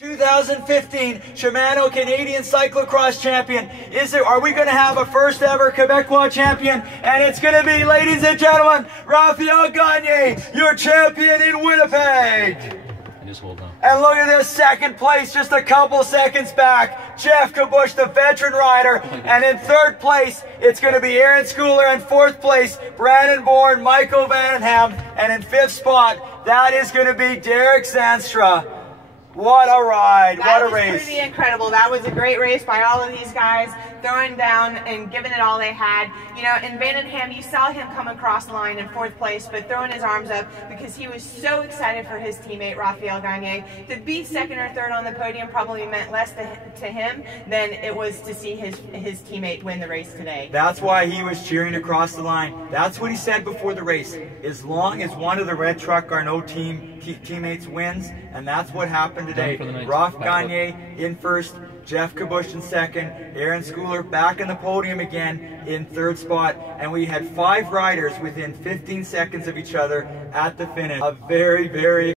2015 Shimano Canadian Cyclocross Champion. Are we going to have a first ever Quebecois champion? And it's going to be, ladies and gentlemen, Raphael Gagne, your champion in Winnipeg. Just hold on. And look at this, second place, just a couple seconds back, Jeff Kabush, the veteran rider. And in third place, it's going to be Aaron Schooler. And fourth place, Brandon Bourne, Michael Van Ham. And in fifth spot, that is going to be Derek Zanstra. What a ride, what a race. That was pretty incredible. That was a great race by all of these guys, throwing down and giving it all they had. You know, in Van Ham, you saw him come across the line in fourth place, but throwing his arms up because he was so excited for his teammate, Raphael Gagne. To be second or third on the podium probably meant less to him than it was to see his teammate win the race today. That's why he was cheering across the line. That's what he said before the race. As long as one of the Red Truck Arnaud teammates wins, and that's what happened today. Raph Gagne in first, Jeff Kabush in second, Aaron Schooler back in the podium again in third spot, and we had 5 riders within 15 seconds of each other at the finish. A very, very